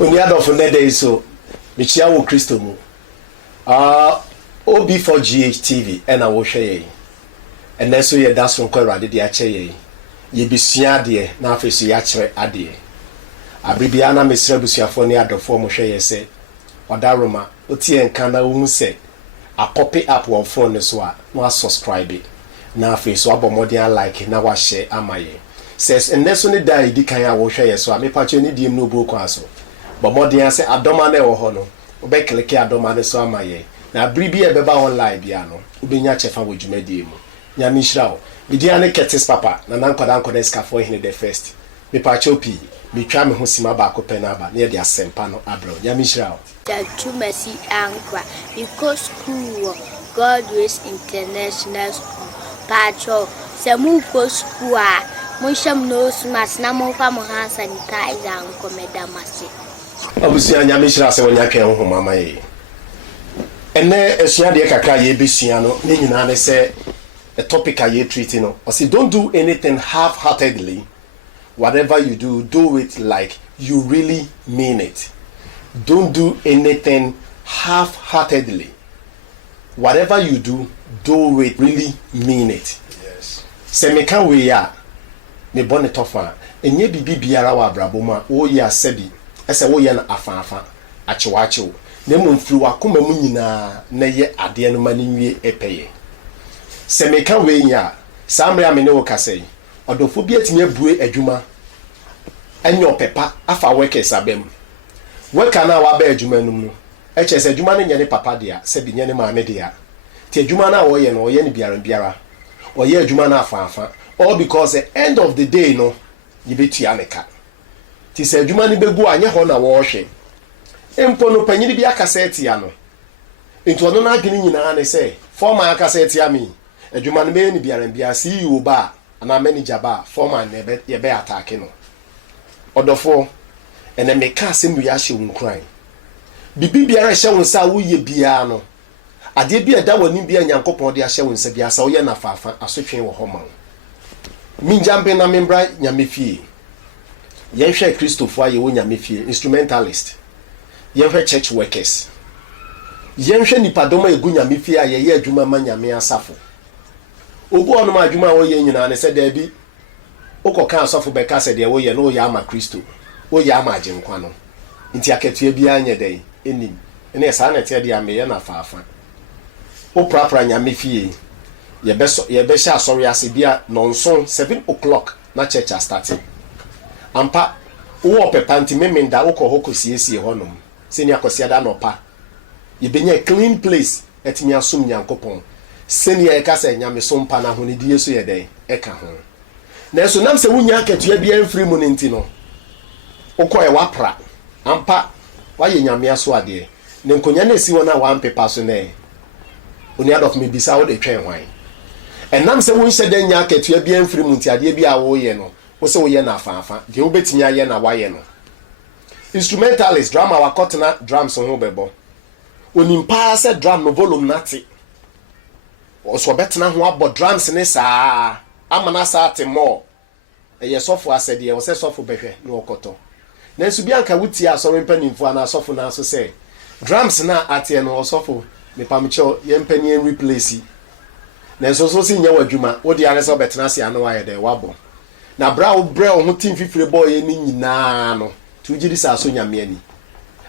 When you are for that day, so Michia Christo mu. OB4GH TV, and I will share. And that's why that's from Quera did the Ache. Ye be sia dear, now face yatre adie. Abribiana Miss Rebusia for near the form of share say, or Daruma, Uti and Kanda won't say, a copy up one phone as well, no subscribe it. Now face wabo modern like now I share amaye. Says and that's only die dikaya will share so I may patch any dim no book also. But modern say Adomane or Hono, Obekele Adomane so amaye. Now Bribia beba online biano, Ubinya chefa with Jumedium. Nyamishrao, Bidiane Ketis Papa, Nananko Deska for him the first. Me pachopi, me try me husima bako penaba near their sempano abro. Nyamishrao. The Chumasi Anqua, because school, Godways International School, Pacho, Samuko School, Musham knows Mas Namoka Mohan sanitizer and Comedamasi. Obviously, Nyamishra se when you came home, Mama. And there, as you had the Kakaye Bisiano, Nina say a topic I treating. Or say, don't do anything half heartedly. Whatever you do it like you really mean it. Don't do anything half heartedly. Whatever you do it really mean it. Yes. Se me kan we ya me bone tofa enye bibi biara wa braboma wo ya sebi ese wo ye na afafa achewachewo na mu mfiri wakoma mu nyina na ye ade no mani nwie epeye se me kan we ya samre amene wo kasei odofo bi atinye bue adwuma enyo pepa afa workers abem worker na wa ba adwuma no mu eche se adwuma no nye ne papa dia se bi nye ne maame dia ti adwuma na wo ye no ye ne biara or ye adwuma na afafa all because the end of the day no you betu aneka ti se adwuma ni begu anye ho na wo hwe empo no panyini bi akaseti ya no nti ono na adwene nyina ne se former akaseti ya mi adwuma no be ni biara CEO ba na manager ba former ne ye be attack no odofo ene me ka asem ya hye wunkran bibi biara hye wonsa wo ye bia no ade bi eda wani bia nyankopon de ahye wonsa bia sa wo ye na fafa asotwen wo homa minjambe na membra nyamefie yenhwe Christopher aye wo nyamefie instrumentalist yenhwe church workers yenhwe nipadoma egu nyamefie aye ye adwuma ma nyame asafo obu onu ma adwuma wo ye nyina ne se da bi ukoka asafo be ka se de wo ye no ya ama Christo wo ya ama agenkwa no nti aketua bia anye dai enim ene sa na te de ameye na fafa o prapra nyamefie ye be sha sorry ase bia nonson 7 o'clock na church starting ampa wo pepa nti memenda wo ko hokosiesie honom seni akosia da no pa ye benya clean place etimi asum nyankopon seni ye ka se nyame so mpa na honi die so ye den eka ho na so nam se wunya akatua bia mfiri mu nti no wo ko ye wapra ampa wa ye nyame aso ade ne nkonya na esi wona wa ampepa so na oni adof me bisa wo de twen hwan enam se won hyede nya akatua bia mfiri mu nti ade bia wo ye no wo se wo ye na afafa de wo betimi aye na wa ye no instrumentalist drama wa kotena drums ho bebo onimpa se drum no volume nati o so betena ho abo drums ne saa amana saa te mo eye sofo asede ye wo se sofo behwe na okoto na nsu bia nka wuti asoro mpanimfo na sofo na so se drums na ate no sofo me pamcho ye mpani en replace na nso so si nya wadwuma wo de ane so betena se anu aye de wabo na bra ho team fifire boy ni nyina no tujiri sa so nyame ani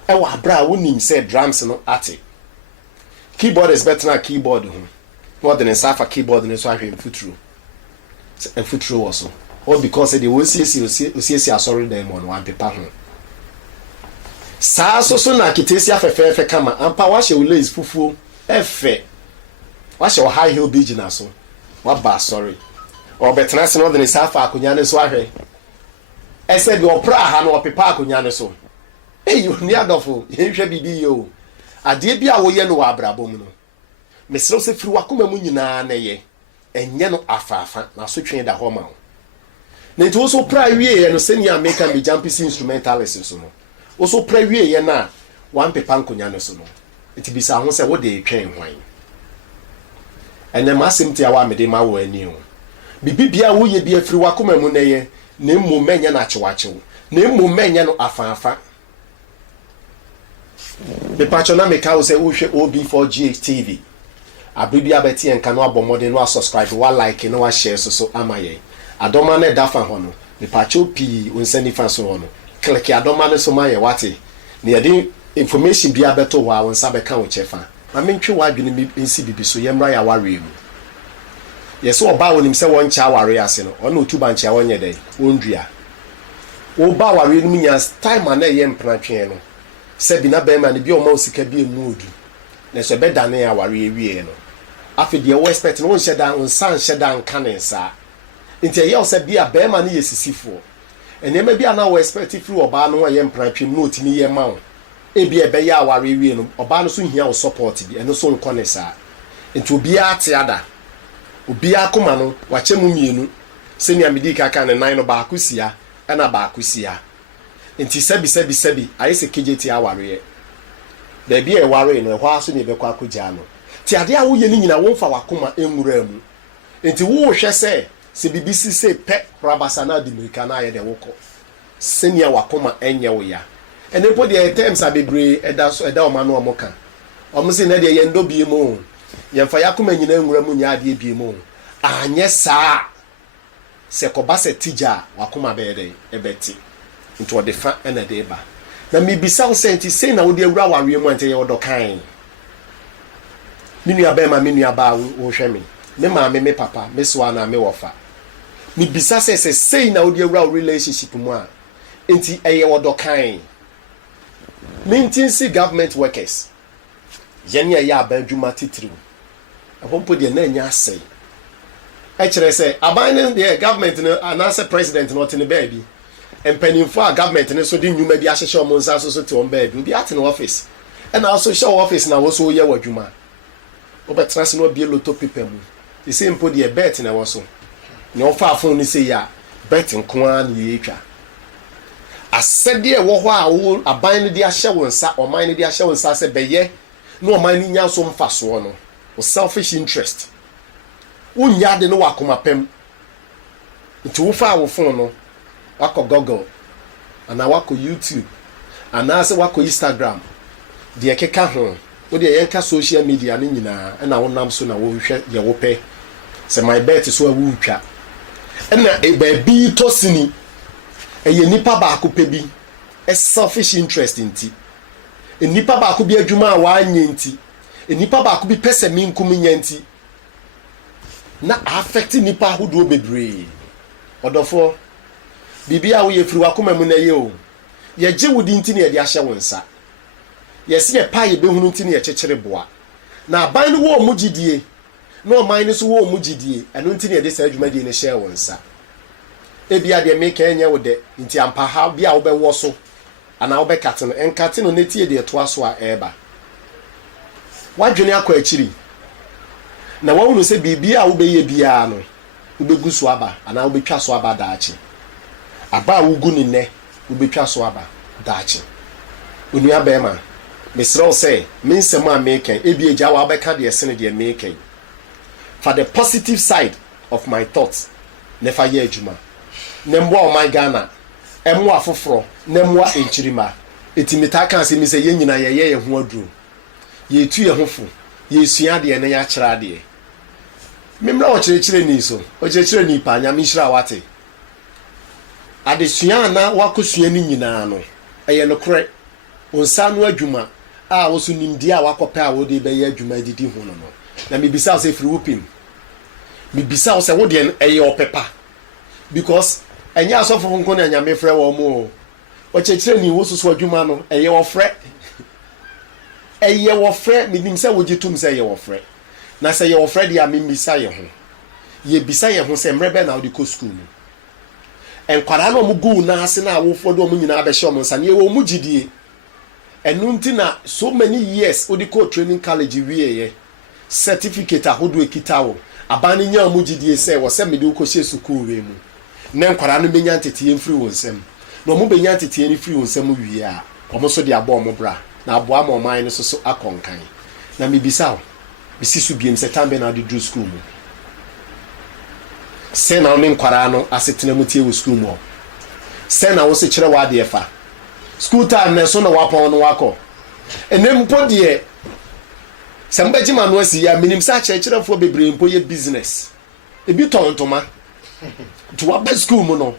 e wa bra wo nim se drums no ate keyboard is better na keyboard ho more than safa keyboard no so ahwe futuro also all because they will see sorry them on one paper ho sa so na kitesi afefe kama ampa wa hye lace fufuo efe wa hye high heel beige na so wa ba sorry or better se no than safa akonya ne so ahwe I said your pra ha no pepa akonya ne so you ni adofo yenhwe bibi yo ade bia wo ye no wa abrabom no mesro se firi wakoma mu nyina na ye enye no afafa na so twen da homa na nti wo so pra wie ye no seni American be jump instrumentalist so no wo so pra wie ye na wan pepa akonya ne so no iti bisa ho se wo de twen hwan ene masimti awa mede ma wo ani o bibi bia wo ye bia firi wakoma mu na ye na mu menye na chewachewo na mu menye no afafa me patcho na me ka wo say wo hwe OB4GH TV abribi abeti enka no abomode no subscribe wa like no wa share so amaye adoma na dafa ho no me patcho pi unsani fa so ho no click adoma ne so maye wate ne yede information bia beto wa wonsa be ka wo chefa ma mentwe wa adwene mi nsi bibi so yemra ya ware mu yeso oba wonim se won cha ware ase no ona otuba ncha wonye dai wondua oba ware no nya time na ye mpratwe no se bi na be ma ne bi o ma osika bi emu odu na so be dane ya ware ewie no afi de wo expect no won hyeda on san hyeda nka ne nsa nti ye o se bi a be ma ne yesisifo enema bi ana wo expect free oba no ye mpratwe no otimi ye ma wo ebi ebe ya ware ewie no oba no so hia wo support bi eno so nko ne sa nti obi ate ada obi akoma no wache mu mienu senia medi kaka ne nan no ba akusia na ba akusia nti sebi ayese kejeti aware da bi e ware no hwa so ne be kwa akogya no ti ade a wo ye ni nyina wo mfa wakoma enwura mu nti wo hwe se bibisi se pe rabasa na di mirika na ye de woko senia wakoma enye wo ya enepo de terms abebre eda o ma no omoka omse na de ye ndo bi mu yemfa yakoma nyina enwura mu nya ade bi mu anye saa se koba se tija wakoma bede ebeti nti o de fa na de ba na mi bisa wo senti sei na wo de awura ware mu ante ye wo dokan minu aba ma minu aba wo hwe me me ma me papa me so na me wofa mi bisa se sei na wo de awura relationship mu a nti eye wo dokan maintenance government workers yenya ya abadwuma titiri ahompo de na nya asai ekere se aban ne government no anase president no tene baby empanimfo a government ne so de nyuma bi ahyehye o monsa so te on baby bi ate no office and also show office na wo so ye wadwuma obetrase no bi loto paper mu the same po de bet na wo so ne ofa afon ni se ya bet nko an ye twa asede wo ho a wo aban ne de ahye wonsa oman ne de ahye wonsa se beye no oman ni nya so mfaso no selfish interest unya de no wakoma pem nti wo fa wo phone no wako Google ana wako YouTube ana se wako Instagram de ekeka ho wo de yenka social media ni nyina na wonam so na wo hwe ye wo pe se my bet so awu twa na ba bi to sini eye nipa ba ko pe bi selfish interest nti nipa ba ko bi adwuma a wa anye nti nipa ba ko bi pese mi nkum nyanti na affect nipa ahodo bebre odofo bibia wo ye firi wakoma mu na ye o ye je wudi nti ne ye de ahye wonsa ye se ye pa ye behunu nti ne ye kyekere boa na aban no wo mugidie na o man no so wo mugidie eno nti ne ye de sa adwuma die ne hye wonsa ebia de me kan nya wo de nti ampa ha bia wo be wo so ana wo be kate no enkate no netie de to aso a eba wadwene akọ akiri na wawunu se bibia wo be ye bia no wo be gusu aba ana wo be twa so aba daachi aba wo gu ni ne wo be twa so aba daachi onua be ma mesrel say mensem a meken ebi eja wa be ka de sene de meken for the positive side of my thoughts never ye adwuma nembo o my Ghana emu afoforo nemu a enchirima etimita kan se mi se ye nyina ye ho aduru ye tu ye ho fu ye sua de ne ya kyera de memra o kyerɛkyerɛ ni so o kyerɛkyerɛ ni pa nya minhira wate adesua na wakosua ni nyina no eye no korɛ onsa no adwuma a wo so nimdi a wakɔpɛ a wo de be ye adwuma didi ho no na mebisa se firi wopim mebisa wo se wo de eye opepa because enya asofo nko na nya mefrɛ wo mo o kyerɛkyerɛ ni wo so so adwuma no eye wo frɛ eye wo frɛ menim sɛ wo gitum sɛ eye wo frɛ na say your friend ya mimisa ye ho ye bisa ye ho se mrebe na wo de ko school mu enkwara na omu gu na ase na wo fodo omu nyina abehye omu nsa ne wo mu gidie enu nti na so many years wo de ko training college wie ye certificate ahodo ekita wo abani nya omu gidie se wo se me de ko hye school we mu na enkwara no benya ntetie mfiri wo nsem na omu benya ntetie ni free wo nsem wie a omu so de abo omu bra na abo ama oman no so akonkan na mebisa wo bisisu biem setambe na de school mu se na oni nkwara no asetena mu tie wo school mu se na wo se kire wa de fa school time na so na wapon no wako enem po de samba jima no asi ya minim sa kyerɛkyerɛfo bebree mpo yɛ business ebi tontoma to waba school mu no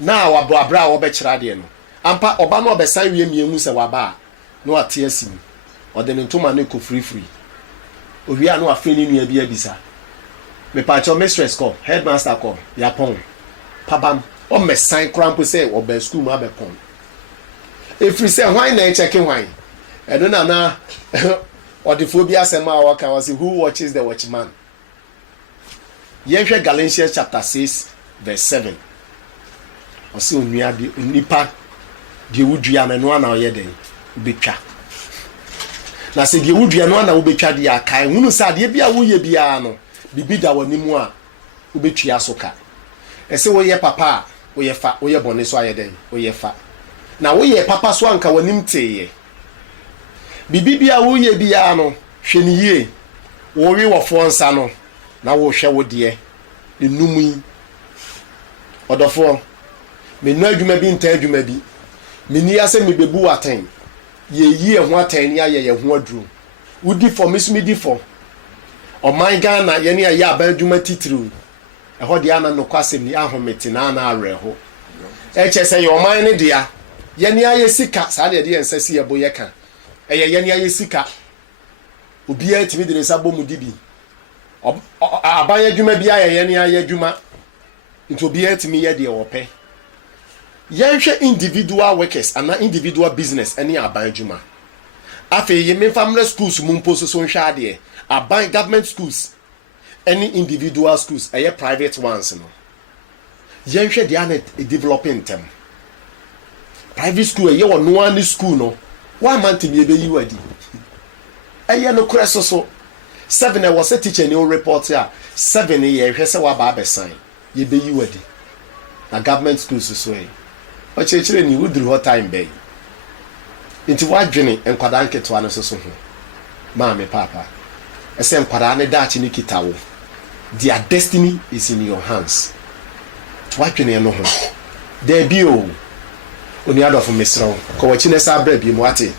na wabo abra wo be kyerɛ de no ampa oba no obesan wie miemu sɛ waba no ate asim ɔde ne ntoma ne ko free owia no afre ni nua bi abisa me pa cho mistress call headmaster call ya pon pabam o mesan krampo sɛ oba school mu abepon efiri sɛ hwan na check hwan ɛno na ɔdefo bi asɛm a wɔka wɔ who watches the watchman yɛhwɛ Galatians chapter 6 verse 7 ɔsɛ onua de nipa de wudua na no ana ɔyɛ den betwa na sɛ de wudua no ana wobetwa de akai hunu sɛ de bia woyɛ bia no bibi da wanimu a wobetwa so ka ɛsɛ woyɛ papa woyɛ fa woyɛ bɔne so ayɛ den woyɛ fa na woyɛ papa so anka wanim teye bibi bia woyɛ bia no hwɛ ni yie wowe wɔ nsa no na wo hwɛ wo de enum yi ɔdɔfo me no adwuma bi nta adwuma bi me ni ase me bebu aten ye yi ho aten ni aye ye ho aduru wudi for me so me di for ɔman Ghana ye ne aye aba adwuma titiriw ɛhɔ de ana no kwasɛm ni ahomete na na awerɛho ɛkyɛ sɛ ye ɔman ne dia ye ne aye sika saa de ye nsasi ye boye ka ɛyɛ ye ne aye sika obi a timi de nsa bomu dibi aban adwuma bi aye ye ne aye adwuma nti obi a timi ye de wɔpɛ yɛhwɛ individual workers and individual business any aban adwuma afei ye me family schools mu mposo so nhwɛ ade aban government schools any individual schools ɛyɛ private ones no yɛhwɛ de ana developing them private school ɛyɛ wɔ no ani school no wa man me ebe yi wadi ɛyɛ no kura so 7 was a teacher ne report ya 7 yɛhwɛ sɛ wa ba abesan ye be yi wadi na government schools so ɔkyerɛkyerɛ ni wuduru hɔ time bɛyi nti wadwene nkwadaa nketewa no so ho maame papa ɛsɛ nkwadaa ne daakye ne kita wo their destiny is in your hands wadwene no ho there be o oni adɔfo mesrɛw kɔwachi ne sa bra bi mu ate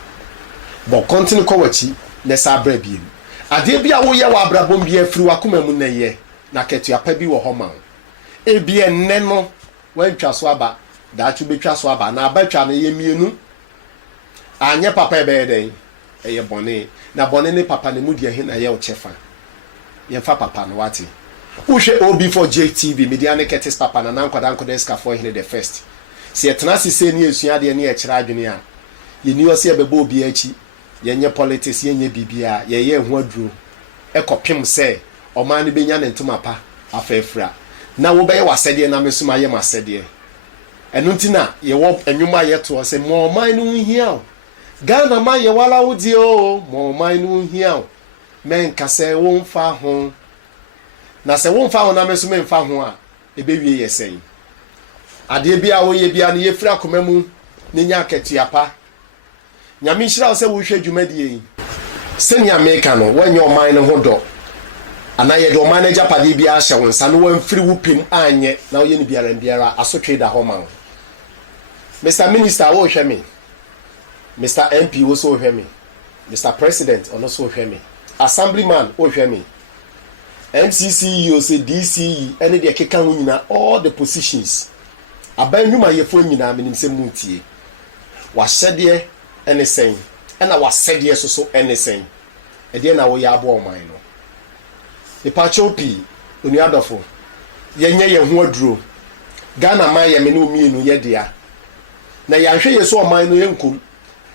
bɔ continue kɔwachi ne sa bra bi mu adeɛ bi a woyɛ wɔ abrabom bi afiri wakoma mu na yɛ na ketewa pa bi wɔ hɔ ma wo ebi enne no wantwa so aba dachu betwa so aba na abatwa na ye mienu anye papa ebe den eye bone na bone ne papa ne mu de he na ye o chefa ye fa papa no wate wo hwe OB4JTV media ne ketis papa na nankwada nkoda ska for he the first se etena sise ne esua de ne e kira adwene a ye ni o se ebebo obi achi ye nye politics ye nye bibia ye ye ho aduro e kopem se o man ne benya ne ntoma pa afafra na wo be ye wasede na mesuma ye masede enu ntina ye wo enwuma ye to se mo man no hia Ghana man ye wala wodi o mo man no hia men ka se wo mfa ho na se wo mfa ho na mesuma mfa ho a ebe wie ye sen ade bia wo ye bia ne ye fira komamu ne nya akatiapa nyame nhira wo se wo hwe dwumadie yi senya meka no wanyo man no ho do ana ye do manager pade bia hye wo nsa no wamfiri wo pem anye na wo ye ne biara asotwe da ho man Mr. Minister wo hwe me Mr. MP wo so hwe me Mr. President ono so hwe me Assemblyman wo hwe me MCC yo se DCE ene de keka ho nyina all the positions aban nwuma ye fo nyina menim se mutie wa hyede ene sen ena wa sede so ene sen e de na wo ya abo oman no the pachopi oni adofo yenye ye ho aduro Ghana man ye me no mienu ye dia na ya hwe ye so oman no yenkum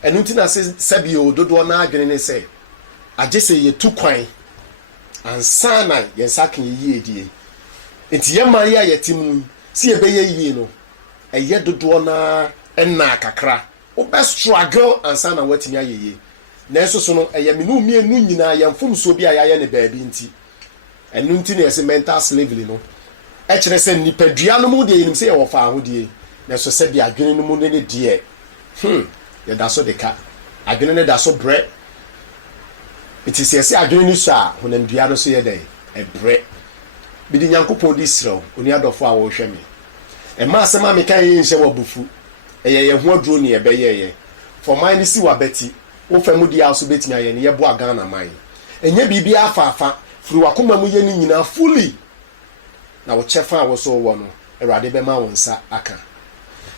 enu ntina se sabio dodo na adwene ne se agye se ye tu kwan ansana ye sakin ye yedie enti ye man ya yetim si ye be ye yie no eye dodo na enna kakra o be struggle ansana watimi ayeye na eso so no eye me no mienu nyina ye mfom so bi ayaye ne baabi nti enu ntina ye se mental slavery no e kire se nipadua no mu de yenim se ye wo fa ahodie na so se bi adwene no mu ne de ye da so de ka adwene ne da so bre it is yes adwene ni so a honam dua no so ye den e bre bi di nyankopon di srew oni adofo a wo hwe me e ma asem a me kan ye nhye wo bufu e ye ho aduro ne e be ye for mine si wa beti wo fa mu di also betimi aye ne yebo Ghana man enye bibia afa firi wakoma mu ye ni nyina fully na wo chefa wo so wo no Awurade be ma wo nsa aka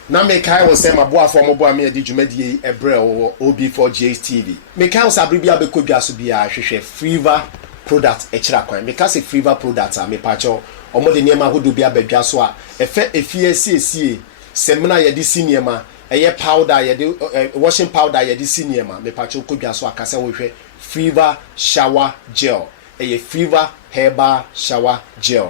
na me kai wo say maboafo mo boa me adi dwumadie ebre wo OB4GH TV me kai wo sabri bia be kodwa so bia hwehwe Fever product ekira kwan me ka say Fever product a me pacho omode niema hodo bia badwa so a efe efie siesie semina ye di siniema eye powder ye di washing powder ye di siniema me pacho kodwa so aka say wo hwe Fever shower gel eye Fever herbal shower gel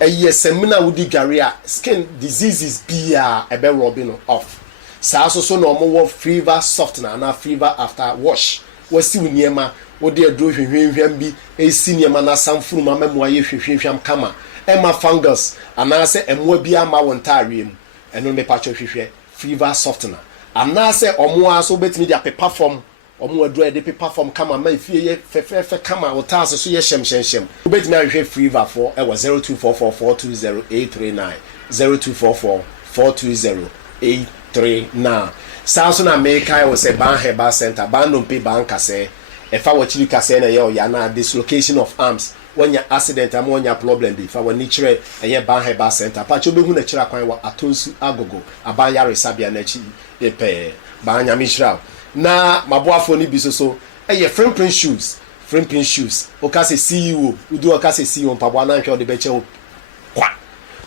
eye semina wudi garia skin diseases bia ebe rubbing off sa so no mo wo Fever softener na Fever after wash wasi uniema wodi adro hwehwehwam bi esiniema na samfuru mama mu aye hwehwehwam kama ema fungus anase emwa bi ama wontariem eno me pacho hwehwe Fever softener anase omo aso betimi dia pepa form omo adro de pepa form kama ma fie ye fefe kama wotase so ye hyem betimi ahwehwe Fever for e 0244420839 0244420839 Samson America I was a ban herbal center ban no pay bank say if I watch you kase na ye ya na dislocation of arms when your accident am when your problem be if I were nature e ban herbal center pa cho be hu na kira kwan wa atonsu agogo aban yare sabia na chi e pe ban nya mishra na maboafo ni bi so e frame shoes o ka se CEO udu o ka se CEO mpabo na hwe o de be che o kwa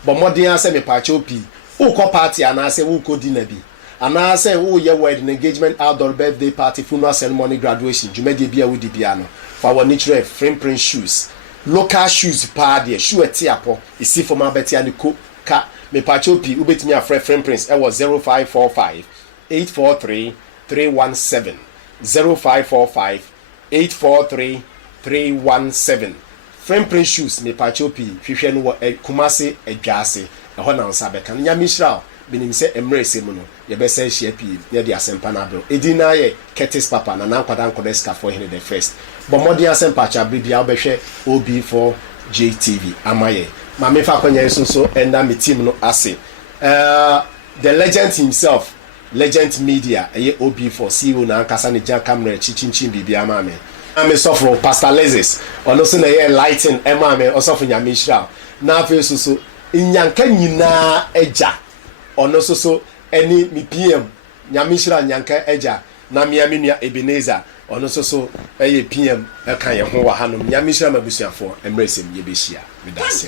bo modern ase me pa cho pi o ko party ana ase wo ko dinner bi ana say wo ye wedding engagement outdoor birthday party funeral ceremony graduation jumedi bia wo di bia no for our natural frame print shoes local shoes pa de shoe etiapo isi for ma betia ni ko ka me pacho pi ubetimi afre frame prints e was 0545 843 317 0545 843 317 frame print shoes me pacho pi hwehwe no Kumasi Adwase e ho na nsa beka nya mishra binim se emrese mu no ye be se hia pi ye di asempa na bro edina ye Curtis Papa na nankwada nkodeska for him the first but modern asempa cha bibia obehwe OB4GH TV amaye ma me fa kwanya so enda me team no ase the legend himself Legend Media eye OB4 CEO na ankasa ne jan camera chichinchin bibia ma me ame sofro Pastor Lezis ono so na ye lighting ema me osofo nyamishra na afi so nyanka nyina eja ono so eni mi PM nyamishira nyanka eja na miamia Ebenezer ono so eye PM eka ye ho wa hanom nyamishira mabusuafo emresem ye behia medase